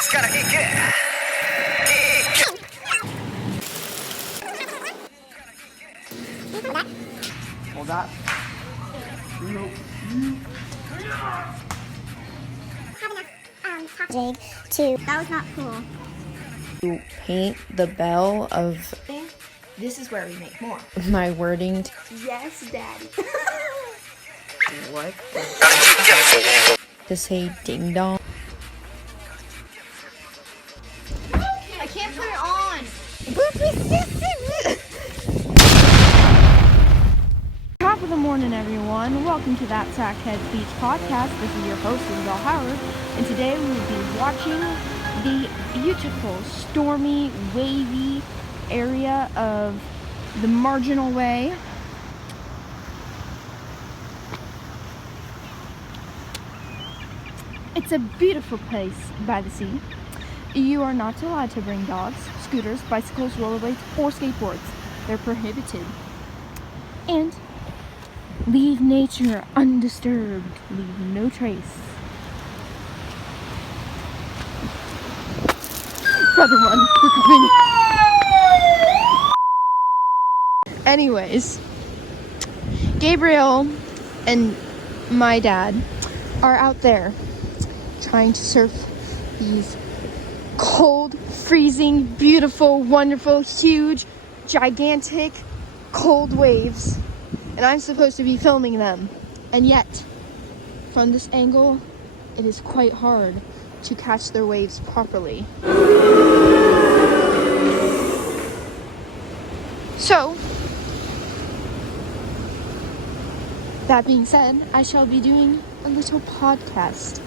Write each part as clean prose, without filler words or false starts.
Hold that. Jig to that was not cool. To paint the bell of This is where we make more. my wording. Yes, Daddy. What? To say ding dong. I can't put it on. Top of the morning, everyone. Welcome to That Sackhead Beach Podcast. This is your host, Isabel Howard, and today we will be watching the beautiful, stormy, wavy area of the Marginal Way. It's a beautiful place by the sea. You are not allowed to bring dogs, scooters, bicycles, rollerblades, or skateboards. They're prohibited. And leave nature undisturbed. Leave no trace. Brother one, we're coming. Anyways, Gabriel and my dad are out there trying to surf these cold, freezing, beautiful, wonderful, huge, gigantic, cold waves. And I'm supposed to be filming them. And yet, from this angle, it is quite hard to catch their waves properly. So, that being said, I shall be doing a little podcast,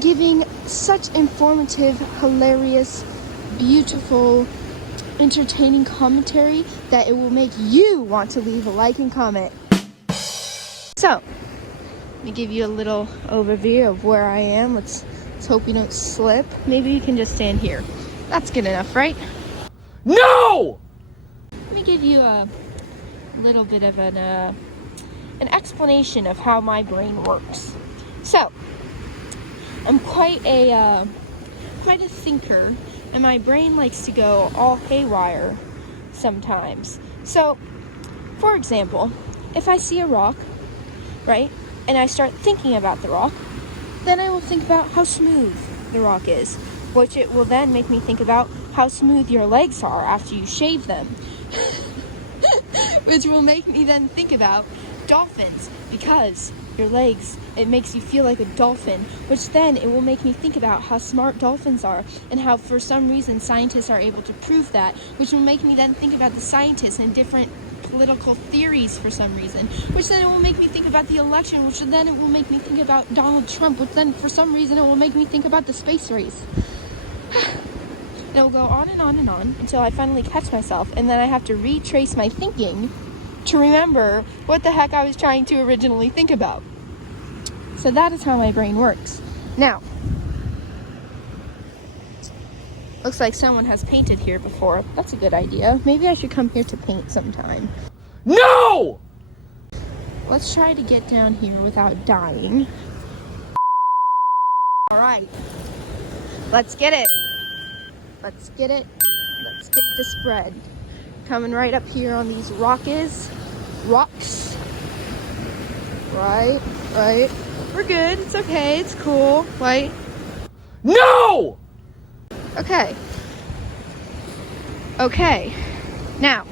giving such informative, hilarious, beautiful, entertaining commentary that it will make you want to leave a like and comment. So, let me give you a little overview of where I am. Let's hope you don't slip. Maybe you can just stand here. That's good enough, right? No! Let me give you a little bit of an explanation of how my brain works. So, I'm quite a thinker, and my brain likes to go all haywire sometimes. So, for example, if I see a rock, right, and I start thinking about the rock, then I will think about how smooth the rock is, which it will then make me think about how smooth your legs are after you shave them, which will make me then think about dolphins, because your legs, it makes you feel like a dolphin, which then it will make me think about how smart dolphins are and how for some reason scientists are able to prove that, which will make me then think about the scientists and different political theories for some reason, which then it will make me think about the election, which then it will make me think about Donald Trump, which then for some reason it will make me think about the space race. And it will go on and on and on until I finally catch myself, and then I have to retrace my thinking to remember what the heck I was trying to originally think about. So that is how my brain works. Now, looks like someone has painted here before. That's a good idea. Maybe I should come here to paint sometime. No! Let's try to get down here without dying. Alright. Let's get it. Let's get it. Let's get the spread. Coming right up here on these rocks. Right. We're good. It's okay. It's cool. Right? No! Okay. Now,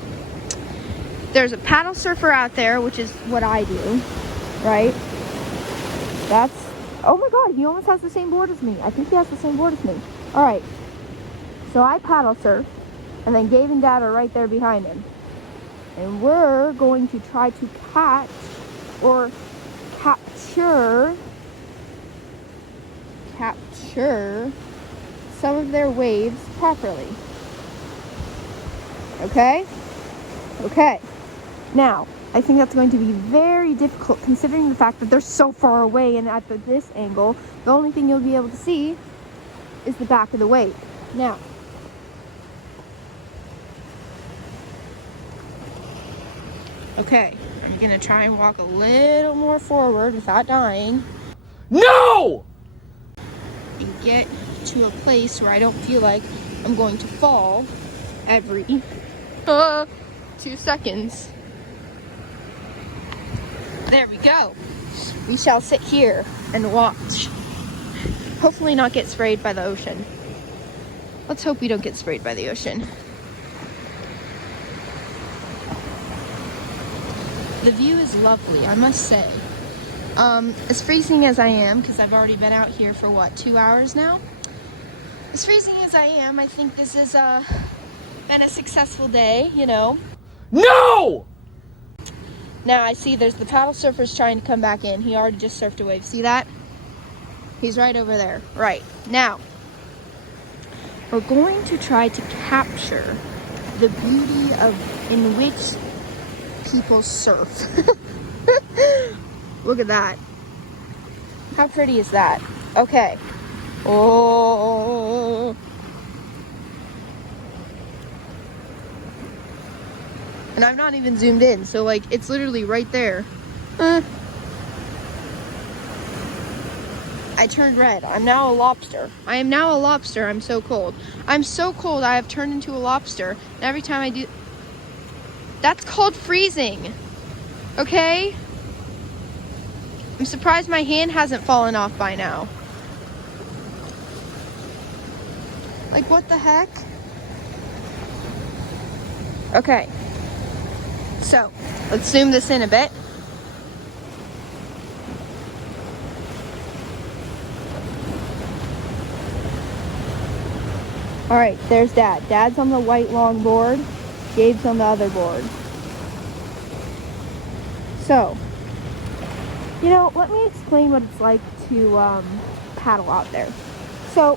there's a paddle surfer out there, which is what I do. Right? Oh my god, he almost has the same board as me. I think he has the same board as me. Alright. So I paddle surf. And then Gabe and Dad are right there behind him. And we're going to try to catch or capture some of their waves properly. Okay? Now, I think that's going to be very difficult considering the fact that they're so far away, and at this angle, the only thing you'll be able to see is the back of the wave. Now, okay, I'm gonna try and walk a little more forward without dying. No! and get to a place where I don't feel like I'm going to fall every 2 seconds. There we go. We shall sit here and watch. Hopefully not get sprayed by the ocean. Let's hope we don't get sprayed by the ocean. The view is lovely, I must say. As freezing as I am, because I've already been out here for what, 2 hours now? As freezing as I am, I think this has been a successful day, you know. No! Now I see there's the paddle surfers trying to come back in. He already just surfed a wave. See that? He's right over there. Right. Now, we're going to try to capture the beauty of in which people surf. Look at that. How pretty is that? Okay. Oh. And I'm not even zoomed in, so like it's literally right there. I turned red. I'm now a lobster. I am now a lobster. I'm so cold. I'm so cold I have turned into a lobster. And every time I do... That's called freezing. Okay? I'm surprised my hand hasn't fallen off by now. Like, what the heck? Okay. So, let's zoom this in a bit. Alright, there's Dad. Dad's on the white long board. Gabe's on the other board. So, you know, let me explain what it's like to paddle out there. So,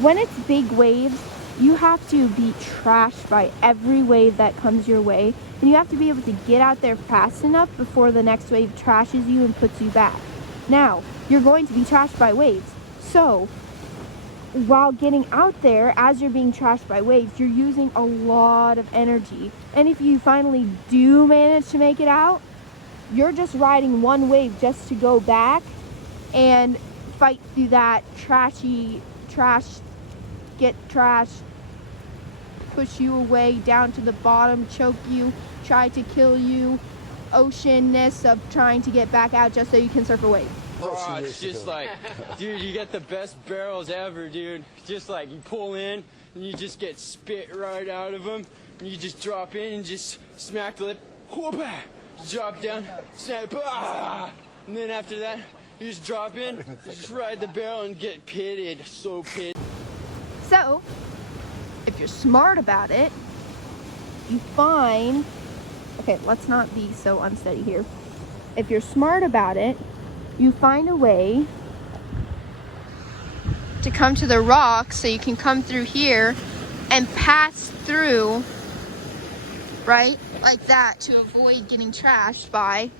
when it's big waves, you have to be trashed by every wave that comes your way. And you have to be able to get out there fast enough before the next wave trashes you and puts you back. Now, you're going to be trashed by waves. So, while getting out there, as you're being trashed by waves, you're using a lot of energy. And if you finally do manage to make it out, you're just riding one wave just to go back and fight through that get trashed, push you away down to the bottom, choke you, try to kill you, oceanness of trying to get back out just so you can surf a wave. Oh, it's just like, dude, you get the best barrels ever, dude. Just like you pull in and you just get spit right out of them. And you just drop in and just smack the lip. Whoop-ah! Drop down, snap, and then after that, you just drop in, you just ride the barrel and get pitted. So pitted. So, if you're smart about it, you find... Okay, let's not be so unsteady here. If you're smart about it, you find a way to come to the rocks so you can come through here and pass through, right? Like that, to avoid getting trashed by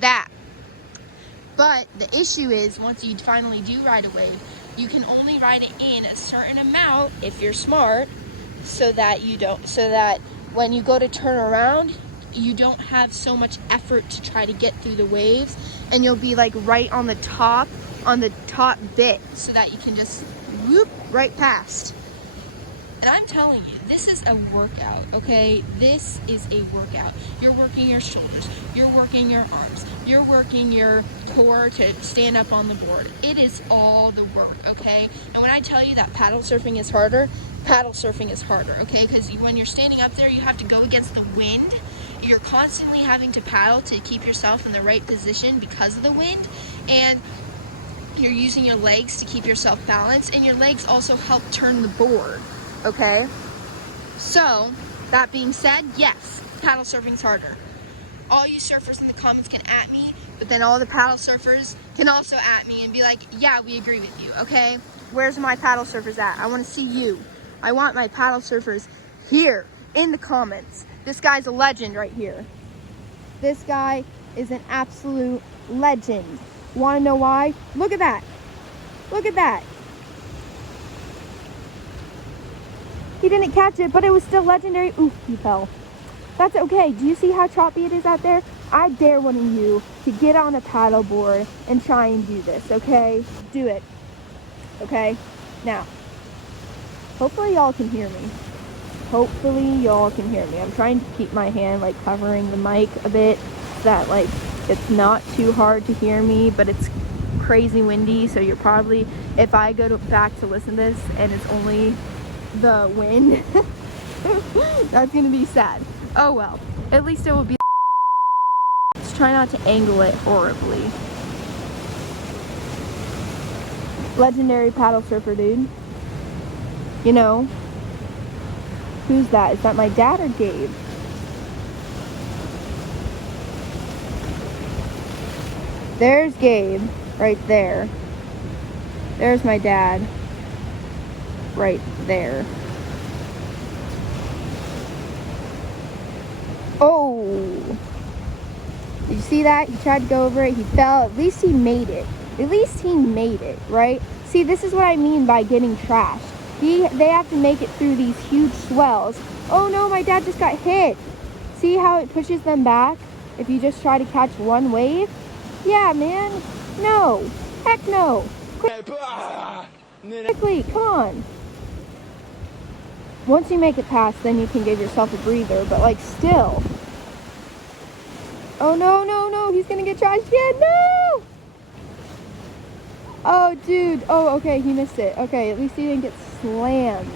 that. But the issue is, once you finally do ride a wave, you can only ride it in a certain amount if you're smart, so that when you go to turn around, you don't have so much effort to try to get through the waves, and you'll be like right on the top bit, so that you can just whoop right past. And I'm telling you, this is a workout, okay? This is a workout. You're working your shoulders, you're working your arms, you're working your core to stand up on the board. It is all the work, okay? And when I tell you that paddle surfing is harder, okay? Because when you're standing up there, you have to go against the wind. You're constantly having to paddle to keep yourself in the right position because of the wind. And you're using your legs to keep yourself balanced. And your legs also help turn the board. Okay, so that being said, yes, paddle surfing's harder. All you surfers in the comments can at me, but then all the paddle surfers can also at me and be like, yeah, we agree with you, okay? Where's my paddle surfers at? I want to see you. I want my paddle surfers here in the comments. This guy's a legend right here. This guy is an absolute legend. Want to know why? Look at that. Look at that. He didn't catch it, but it was still legendary. Oof, he fell. That's okay. Do you see how choppy it is out there? I dare one of you to get on a paddleboard and try and do this, okay? Do it. okay? Now, hopefully y'all can hear me. Hopefully y'all can hear me. I'm trying to keep my hand like covering the mic a bit so that like it's not too hard to hear me, but it's crazy windy, so you're probably, if I go back to listen to this and it's only the wind, that's gonna be sad. Oh well, at least it will be. Let's try not to angle it horribly. Legendary paddle surfer dude. You know, who's that? Is that my dad or Gabe? There's Gabe right there. There's my dad right there. Oh! Did you see that? He tried to go over it. He fell. At least he made it. At least he made it, right? See, this is what I mean by getting trashed. They have to make it through these huge swells. Oh no, my dad just got hit. See how it pushes them back if you just try to catch one wave? Yeah, man. No. Heck no. Quickly, come on. Once you make it past, then you can give yourself a breather, but like still. Oh no, no, no, he's gonna get trashed again. No! Oh, dude. Oh, okay, he missed it. Okay, at least he didn't get slammed.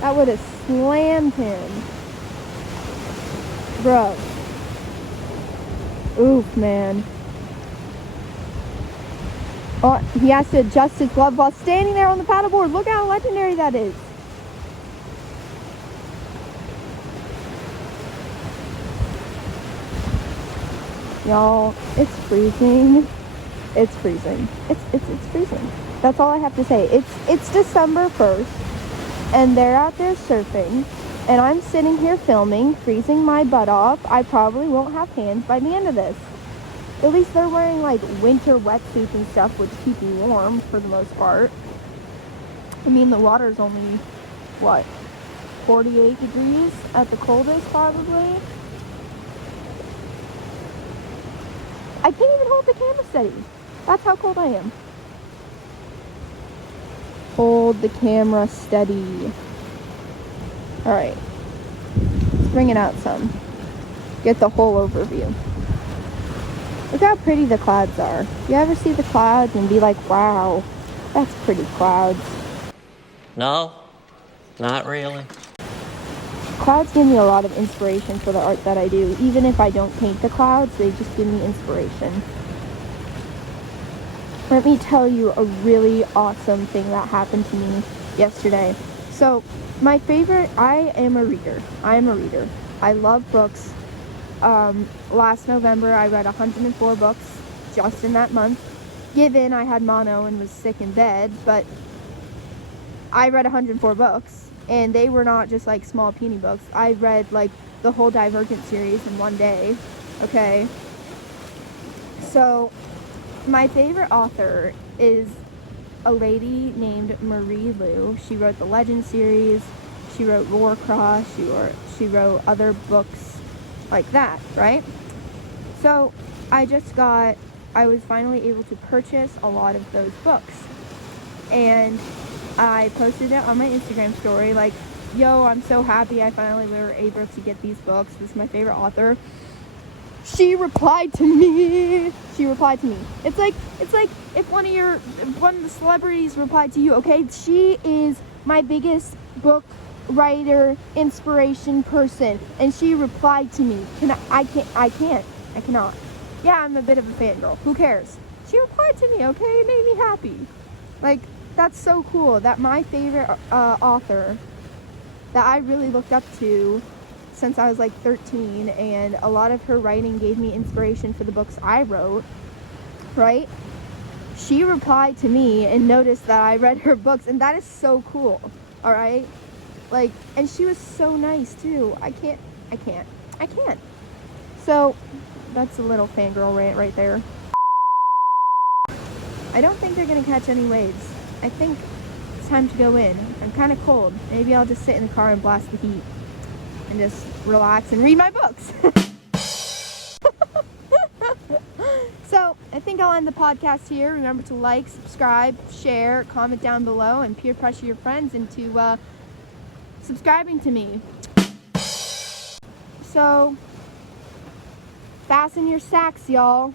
That would have slammed him. Bro. Oof, man. Oh, he has to adjust his glove while standing there on the paddleboard. Look how legendary that is. Y'all, it's freezing. It's freezing. It's freezing. That's all I have to say. It's December 1st, and they're out there surfing, and I'm sitting here filming, freezing my butt off. I probably won't have hands by the end of this. At least they're wearing like winter wetsuits and stuff, which keep you warm for the most part. I mean, the water's only, what, 48 degrees at the coldest probably. I can't even hold the camera steady. That's how cold I am. Hold the camera steady. Alright. Let's bring it out some. Get the whole overview. Look how pretty the clouds are. You ever see the clouds and be like, wow, that's pretty clouds? No, not really. Clouds give me a lot of inspiration for the art that I do. Even if I don't paint the clouds, they just give me inspiration. Let me tell you a really awesome thing that happened to me yesterday. So, my favorite, I am a reader. I love books. Last November, I read 104 books just in that month. Given I had mono and was sick in bed, but I read 104 books. And they were not just like small puny books. I read like the whole Divergent series in one day. Okay. So my favorite author is a lady named Marie Lu. She wrote the Legend series. She wrote Warcross. She wrote other books like that, right? So I was finally able to purchase a lot of those books. And I posted it on my Instagram story, like, yo, I'm so happy I finally were able to get these books. This is my favorite author. She replied to me. It's like if one of the celebrities replied to you, okay? She is my biggest book writer, inspiration person, and she replied to me. I cannot. Yeah, I'm a bit of a fangirl. Who cares? She replied to me, okay? It made me happy. Like, that's so cool that my favorite author that I really looked up to since I was like 13, and a lot of her writing gave me inspiration for the books I wrote, right? She replied to me and noticed that I read her books, and that is so cool, all right? Like, and she was so nice too. I can't. So, that's a little fangirl rant right there. I don't think they're gonna catch any waves. I think it's time to go in. I'm kind of cold. Maybe I'll just sit in the car and blast the heat and just relax and read my books. So I think I'll end the podcast here. Remember to like, subscribe, share, comment down below, and peer pressure your friends into subscribing to me. So, fasten your sacks, y'all.